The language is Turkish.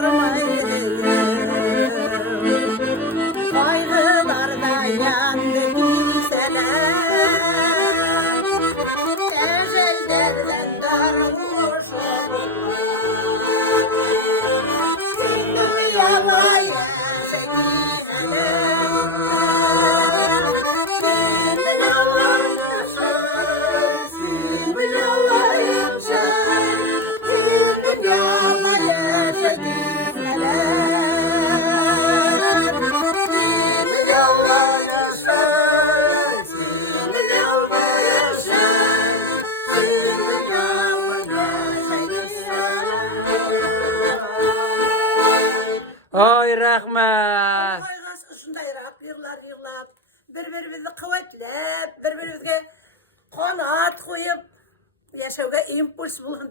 sormayın. Kaygılarda yandı bilseler, ezellerden darılmış olurlar. Dünyaya yaşayın. Ay rahmet. Kaygısı ışındayıraq, yığlap, bir-birimizi kuvvetlep, bir-birimizge kanat koyup, yaşauga impuls bulun